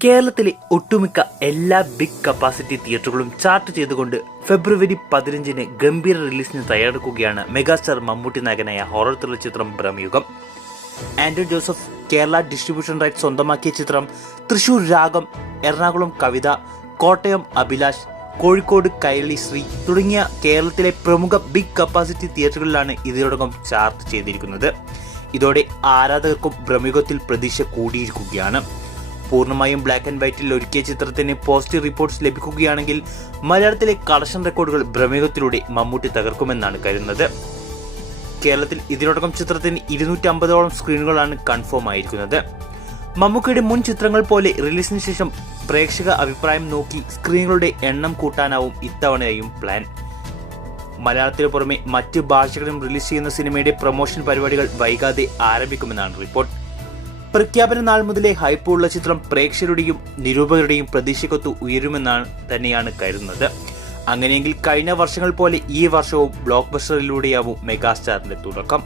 കേരളത്തിലെ ഒട്ടുമിക്ക എല്ലാ ബിഗ് കപ്പാസിറ്റി തിയേറ്ററുകളും ചാർട്ട് ചെയ്തുകൊണ്ട് ഫെബ്രുവരി 15 ഗംഭീര റിലീസിന് തയ്യാറെടുക്കുകയാണ് മെഗാസ്റ്റാർ മമ്മൂട്ടി നായകനായ ഹൊറർ ത്രില്ലർ ചിത്രം ബ്രഹ്മയുഗം. ആന്റോ ജോസഫ് കേരള ഡിസ്ട്രിബ്യൂഷൻ റൈറ്റ് സ്വന്തമാക്കിയ ചിത്രം തൃശൂർ രാഗം, എറണാകുളം കവിത, കോട്ടയം അഭിലാഷ്, കോഴിക്കോട് കൈരളി ശ്രീ തുടങ്ങിയ കേരളത്തിലെ പ്രമുഖ ബിഗ് കപ്പാസിറ്റി തിയേറ്ററുകളിലാണ് ഇതിനോടകം ചാർട്ട് ചെയ്തിരിക്കുന്നത്. ഇതോടെ ആരാധകർക്കും ബ്രഹ്മയുഗത്തിൽ പ്രതീക്ഷ കൂടിയിരിക്കുകയാണ്. പൂർണ്ണമായും ബ്ലാക്ക് ആൻഡ് വൈറ്റിൽ ഒരുക്കിയ ചിത്രത്തിന് പോസിറ്റീവ് റിപ്പോർട്ട്സ് ലഭിക്കുകയാണെങ്കിൽ മലയാളത്തിലെ കളക്ഷൻ റെക്കോർഡുകൾ ബ്രഹ്മയുഗത്തിലൂടെ മമ്മൂട്ടി തകർക്കുമെന്നാണ് കരുതുന്നത്. കേരളത്തിൽ ഇതിനോടകം ചിത്രത്തിന് 250ഓളം സ്ക്രീനുകളാണ് കൺഫേം ആയിരിക്കുന്നത്. മമ്മൂക്കയുടെ മുൻ ചിത്രങ്ങൾ പോലെ റിലീസിന് ശേഷം പ്രേക്ഷക അഭിപ്രായം നോക്കി സ്ക്രീനുകളുടെ എണ്ണം കൂട്ടാനാവും ഇത്തവണയും പ്ലാൻ. മലയാളത്തിന് പുറമെ മറ്റ് ഭാഷകളിലും റിലീസ് ചെയ്യുന്ന സിനിമയുടെ പ്രൊമോഷൻ പരിപാടികൾ വൈകാതെ ആരംഭിക്കുമെന്നാണ് റിപ്പോർട്ട്. പ്രഖ്യാപന നാൾ മുതലേ ഹൈപ്പുള്ള ചിത്രം പ്രേക്ഷകരുടെയും നിരൂപകരുടെയും പ്രതീക്ഷയ്ക്കൊത്ത് ഉയരുമെന്നാണ് തന്നെയാണ് കരുതുന്നത്. അങ്ങനെയെങ്കിൽ കഴിഞ്ഞ വർഷങ്ങൾ പോലെ ഈ വർഷവും ബ്ലോക്ക് ബസ്റ്ററിലൂടെയാവും മെഗാസ്റ്റാറിന്റെ തുടക്കം.